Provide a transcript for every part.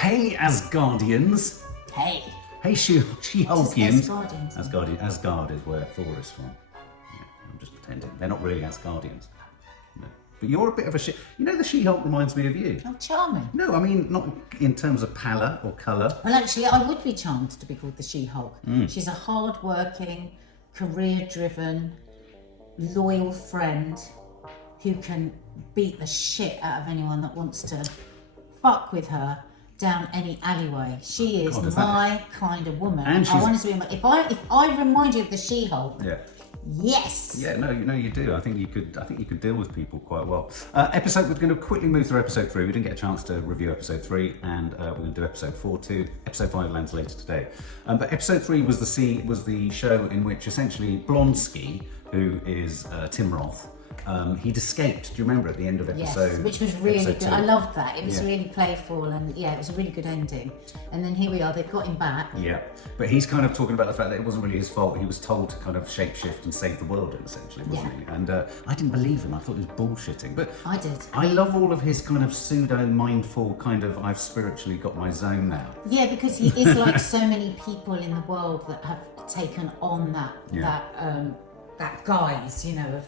Hey, Asgardians. Hey. Hey, She-Hulkians. Asgardians. Asgard is where Thor is from. Yeah, I'm just pretending. They're not really Asgardians. No. But you're a bit of a You know, the She-Hulk reminds me of you. Oh, charming. No, I mean, not in terms of pallor or colour. Well, actually, I would be charmed to be called the She-Hulk. She's a hard-working, career-driven, loyal friend who can beat the shit out of anyone that wants to fuck with her down any alleyway. She is my kind of woman. And I want to be. If I remind you of the She-Hulk, yeah. Yes. Yeah, no, you do. I think you could deal with people quite well. We're going to quickly move through episode 3. We didn't get a chance to review episode 3, and we're going to do episode 4 too. Episode 5 lands later today. But episode 3 was the show in which essentially Blonsky, who is Tim Roth, he'd escaped. Do you remember at the end of episode? Yes, which was really good. 2. I loved that. It was really playful, and it was a really good ending. And then here we are. They've got him back. Yeah, but he's kind of talking about the fact that it wasn't really his fault. He was told to kind of shapeshift and save the world, essentially, wasn't he? And I didn't believe him. I thought he was bullshitting. But I did. I love all of his kind of pseudo-mindful kind of I've spiritually got my zone now. Yeah, because he is like so many people in the world that have taken on that guise, you know,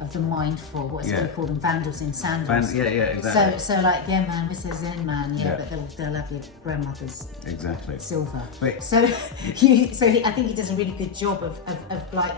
of the mindful. What is it we call them? Vandals in sandals. Exactly. So like, man, Mr. Zen man, but they'll have your grandmother's silver. But, so I think he does a really good job of like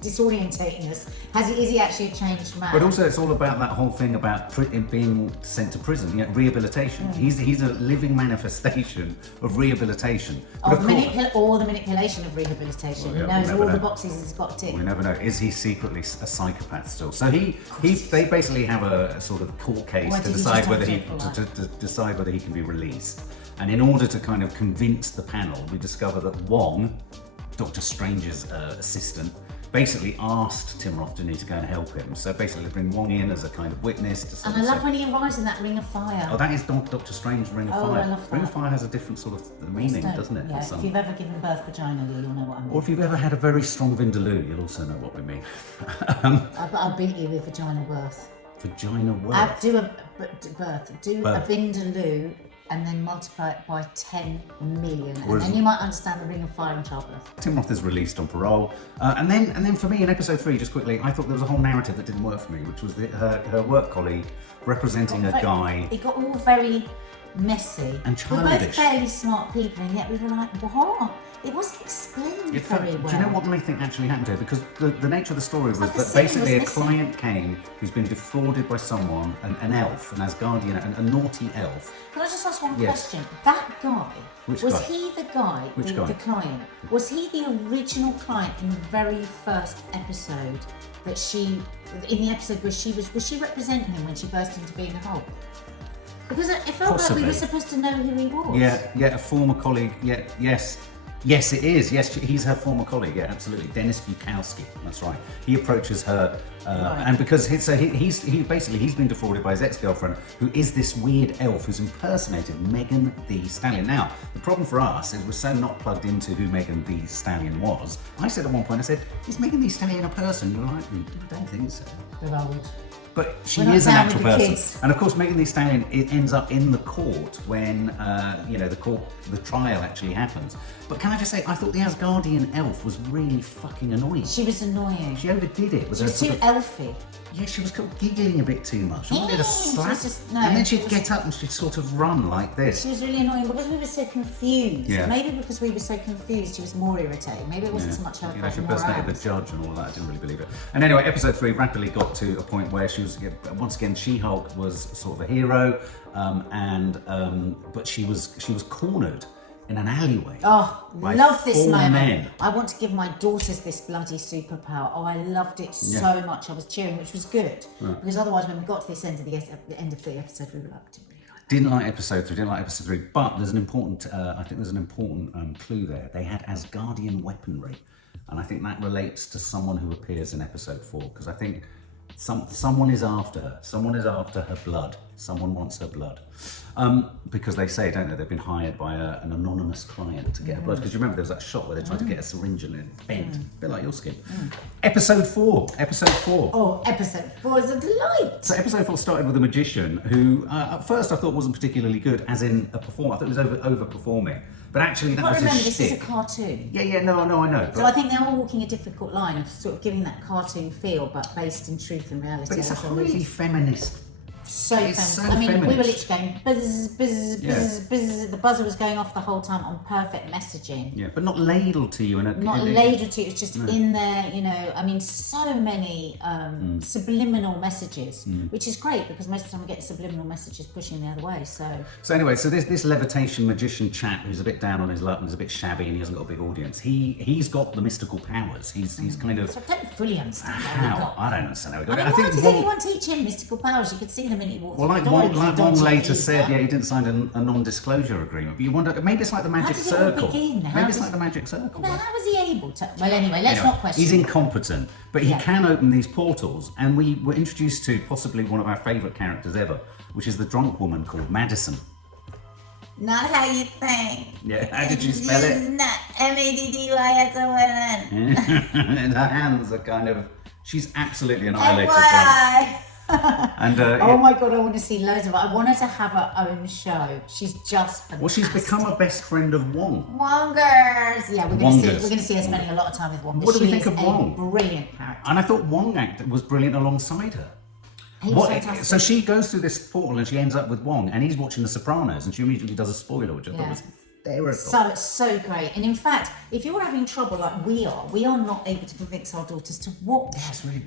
disorientating us. Is he actually a changed man? But also, it's all about that whole thing about him being sent to prison. Rehabilitation. He's a living manifestation of rehabilitation. Or the manipulation of rehabilitation. He knows all the boxes he's got ticked. We never know. Is he secretly a psychopath still? So they basically have a sort of court case to decide whether he can be released. And in order to kind of convince the panel, we discover that Wong, Doctor Strange's assistant, basically asked Tim Roth to need to go and help him. So basically they bring Wong in as a kind of witness to And I love when he arrives in that ring of fire. Oh, that is Doctor Strange's ring of fire. I love that. Ring of fire has a different sort of meaning, doesn't it? Yeah, if you've ever given birth vaginally, you'll know what I mean. Or if you've ever had a very strong vindaloo, you'll also know what we mean. I'll beat you with vaginal birth. Vagina birth? Do a vindaloo and then multiply it by 10 million. And then you might understand the ring of fire and childbirth. Tim Roth is released on parole. And then for me in episode 3, just quickly, I thought there was a whole narrative that didn't work for me, which was her work colleague representing a guy. It got all very messy. And childish. We're both fairly smart people, and yet we were like, what? It wasn't explained very well. Do you know what I think actually happened here? Because the nature of the story was that basically a client came who's been defrauded by someone, an elf, an Asgardian, a naughty elf. Can I just ask one question? That guy, he the guy, the client? Was he the original client in the very first episode in the episode where she was she representing him when she burst into being a Hulk? Because it felt like we were supposed to know who he was. Yeah, a former colleague. Yes, it is. Yes, he's her former colleague. Yeah, absolutely. Dennis Bukowski. That's right. He approaches her, and because he's been defrauded by his ex-girlfriend, who is this weird elf who's impersonated Megan Thee Stallion. Now, the problem for us is we're so not plugged into who Megan Thee Stallion was. I said at one point, is Megan Thee Stallion a person? You're like, I don't think so. They're old. But she is an actual person, and of course, Megan Thee Stallion ends up in the court when the trial actually happens. But can I just say, I thought the Asgardian elf was really fucking annoying. She was annoying. She overdid it. She was too elfy. Yeah, she was giggling a bit too much. I wanted a slap, and then she'd get up and she'd sort of run like this. She was really annoying because we were so confused. Yeah. Maybe because we were so confused, she was more irritating. Maybe it wasn't so much her fault. She impersonated the judge and all that. I didn't really believe it. And anyway, episode 3 rapidly got to a point where she was once again She-Hulk was sort of a hero, but she was cornered in an alleyway. Oh, love this moment. Men. I want to give my daughters this bloody superpower. Oh, I loved it so much. I was cheering, which was good. Because otherwise, when we got to this end of the episode, we were like, didn't like episode 3. But there's an important, I think there's an important clue there. They had Asgardian weaponry. And I think that relates to someone who appears in episode 4. Because I think Someone is after her. Someone is after her blood. Someone wants her blood. Because they say, don't they, they've been hired by an anonymous client to get her blood. Because you remember there was that shot where they tried to get a syringe and it bent, a bit like your skin. Episode 4. Oh, episode 4 is a delight. So episode 4 started with a magician who, at first I thought wasn't particularly good, as in a performer. I thought he was overperforming. But actually that was his remember, this shtick. is a cartoon. No, I know. So I think they're all walking a difficult line of sort of giving that cartoon feel, but based in truth and reality. But it's a highly feminist. So feminist. I mean, we were literally going buzz, buzz, buzz, buzz. The buzzer was going off the whole time on perfect messaging. Yeah, but not ladled to you. Not ladled to you, it's just in there, you know. I mean, so many subliminal messages, which is great because most of the time we get subliminal messages pushing the other way. So anyway, this levitation magician chap who's a bit down on his luck and is a bit shabby and he hasn't got a big audience. He's got the mystical powers. He's kind of. So I don't fully understand how. I don't understand how he got it. I think why does anyone teach him mystical powers? You could see them. Well, like Wong later said, he didn't sign a non-disclosure agreement. But you wonder, maybe it's like the magic circle. Maybe it's like the magic circle. But how was he able to? Well, anyway, let's not question. He's incompetent, but he can open these portals. And we were introduced to possibly one of our favourite characters ever, which is the drunk woman called Madison. Not how you think. Yeah, how did you spell it? Not M-A-D-D-Y-S-O-N-N. And her hands are kind of. She's absolutely annihilated. Drunk. And oh my god, I want to see loads of it. I want her to have her own show. She's just fantastic. Well, she's become a best friend of Wong. Wongers. Yeah, we're going to see her spending a lot of time with Wong. What do we think of Wong? Brilliant character. And I thought Wong was brilliant alongside her. So she goes through this portal and she ends up with Wong, and he's watching The Sopranos, and she immediately does a spoiler, which I thought was hysterical. So great. And in fact, if you're having trouble like we are not able to convince our daughters to watch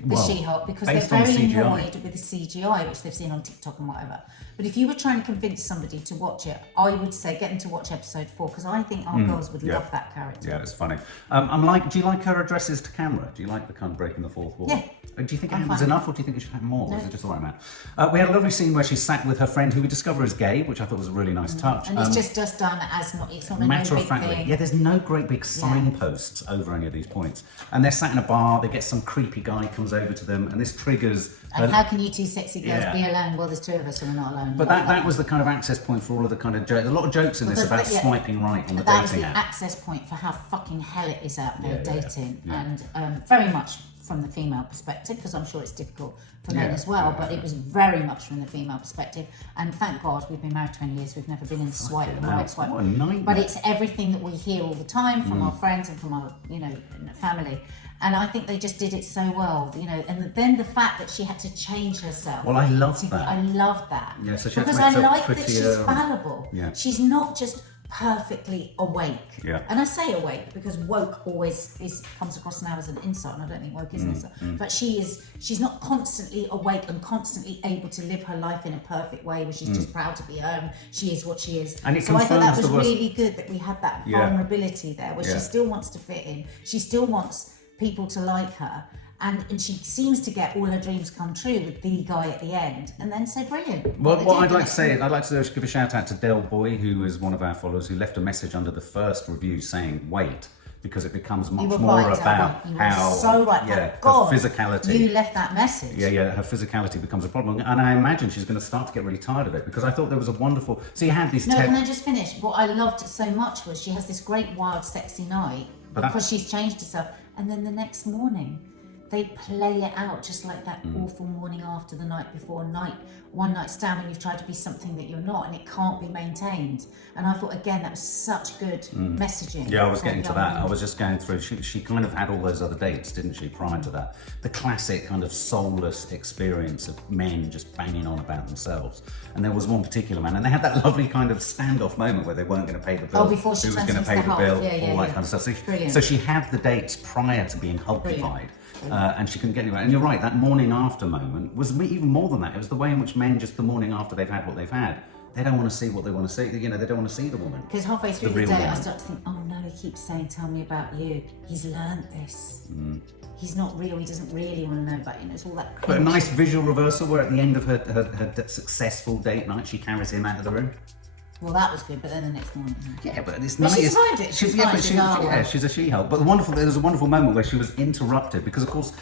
the She-Hulk because they're very annoyed with the CGI, which they've seen on TikTok and whatever. But if you were trying to convince somebody to watch it, I would say get them to watch episode 4 because I think our girls would love that character. Yeah, it's funny. Do you like her addresses to camera? Do you like the kind of breaking the fourth wall? Yeah. Do you think it was enough, or do you think it should have more? Or is it just the right amount? We had a lovely scene where she sat with her friend, who we discover is gay, which I thought was a really nice touch. And it's just done as it's not a matter no of fact. thing. Yeah, there's no great big signposts over any of these points. And they're sat in a bar. They get some creepy guy comes over to them, and this triggers. And how can you two sexy girls be alone? Well, there's two of us and we're not alone. But that was the kind of access point for all of the kind of jokes. A lot of jokes in this about swiping right on the dating app. That was the access point for how fucking hell it is out there dating. And very much from the female perspective, because I'm sure it's difficult for men as well, but it was very much from the female perspective. And thank God we've been married 20 years, we've never been in swipe. What a nightmare. But it's everything that we hear all the time from our friends and from our family. And I think they just did it so well, and then the fact that she had to change herself. Well, I love that. I love that. Yeah, so she had to because make I herself like that prettier. she's fallible. Yeah. She's not just perfectly awake. Yeah. And I say awake because woke always comes across now as an insult, and I don't think woke is an insult. But she's not constantly awake and constantly able to live her life in a perfect way where she's just proud to be her and she is what she is. And so I thought that was really good that we had that vulnerability there where she still wants to fit in. She still wants people to like her. And she seems to get all her dreams come true with the guy at the end, and then say brilliant. Well, I'd like to give a shout out to Del Boy, who is one of our followers, who left a message under the first review saying, wait, because it becomes much more about how her physicality. You left that message. Her physicality becomes a problem, and I imagine she's going to start to get really tired of it, because I thought there was a wonderful. So you had these. Can I just finish? What I loved so much was she has this great, wild, sexy night because she's changed herself, and then the next morning they play it out just like that awful morning after the night before, one night stand when you've tried to be something that you're not and it can't be maintained. And I thought, again, that was such good messaging. Yeah, I was getting to that. I was just going through, she kind of had all those other dates, didn't she, prior to that? The classic kind of soulless experience of men just banging on about themselves. And there was one particular man, and they had that lovely kind of standoff moment where they weren't going to pay the bill. Before she who was going to pay the bill, all that kind of stuff. So she had the dates prior to being hulkified. And she couldn't get anywhere. And you're right, that morning after moment was even more than that. It was the way in which men, just the morning after they've had what they've had, they don't want to see what they want to see. They don't want to see the woman. Because halfway through the day, I start to think, oh no, he keeps saying, tell me about you. He's learned this. He's not real. He doesn't really want to know about you. It's all that. But a nice visual reversal where at the end of her successful date night, she carries him out of the room. Well, that was good, but then the next morning. Yeah, but it's nice. She's fine. She's a She-Hulk. But there was a wonderful moment where she was interrupted because, of course,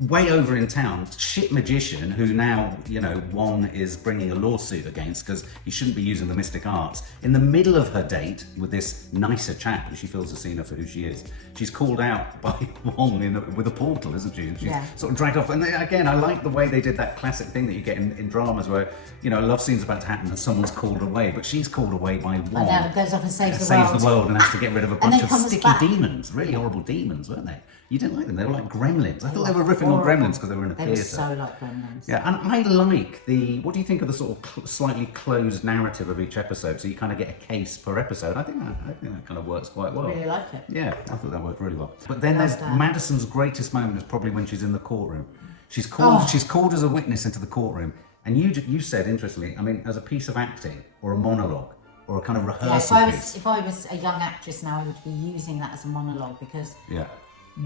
way over in town, shit magician who now, you know, Wong is bringing a lawsuit against because he shouldn't be using the mystic arts. In the middle of her date with this nicer chap who she feels has seen her for who she is, she's called out by Wong with a portal, isn't she? And she's sort of dragged off. And again, I like the way they did that classic thing that you get in dramas where, you know, a love scene's about to happen and someone's called away, but she's called away by Wong. I know, goes off and saves the world And has to get rid of a bunch of sticky back. demons, really horrible demons, weren't they? You didn't like them, they were like gremlins. I thought they were riffing on gremlins because they were in a theatre. They were so like gremlins. Yeah, and I like what do you think of the sort of slightly closed narrative of each episode? So you kind of get a case per episode. I think that kind of works quite well. I really like it. Yeah, I thought that worked really well. But then there's Madison's greatest moment is probably when she's in the courtroom. She's called as a witness into the courtroom, and you said, interestingly, I mean, as a piece of acting or a monologue or a kind of rehearsal piece. If I was a young actress now, I would be using that as a monologue because. Yeah.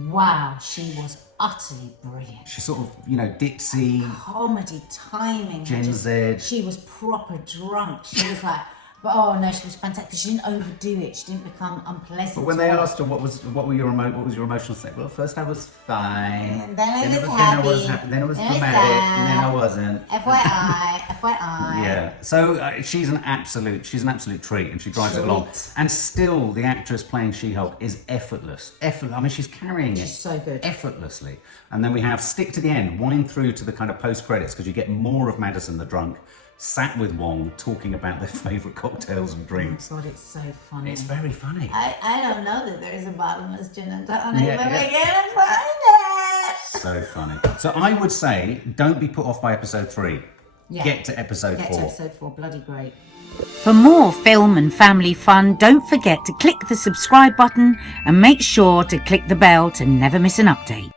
Wow, she was utterly brilliant. She's sort of, you know, ditzy. Comedy, timing. Gen Z. She was proper drunk. She was like, but oh no, she was fantastic. She didn't overdo it. She didn't become unpleasant. But when they asked her what was your emotional state, well, first I was fine. And then I was happy. Then I was dramatic. And then I wasn't. FYI. Yeah. So she's an absolute treat, and she drives it along. And still, the actress playing She-Hulk is effortless. I mean, she's carrying it. She's so good. Effortlessly. And then we have stick to the end, wind through to the kind of post credits because you get more of Madison the drunk. Sat with Wong talking about their favourite cocktails and drinks. Oh God, it's so funny. It's very funny. I don't know that there is a bottomless gin and tonic, but we're gonna find it. So funny. So I would say, don't be put off by episode 3. Yeah. Get to episode 4. Get to episode 4, bloody great. For more film and family fun, don't forget to click the subscribe button and make sure to click the bell to never miss an update.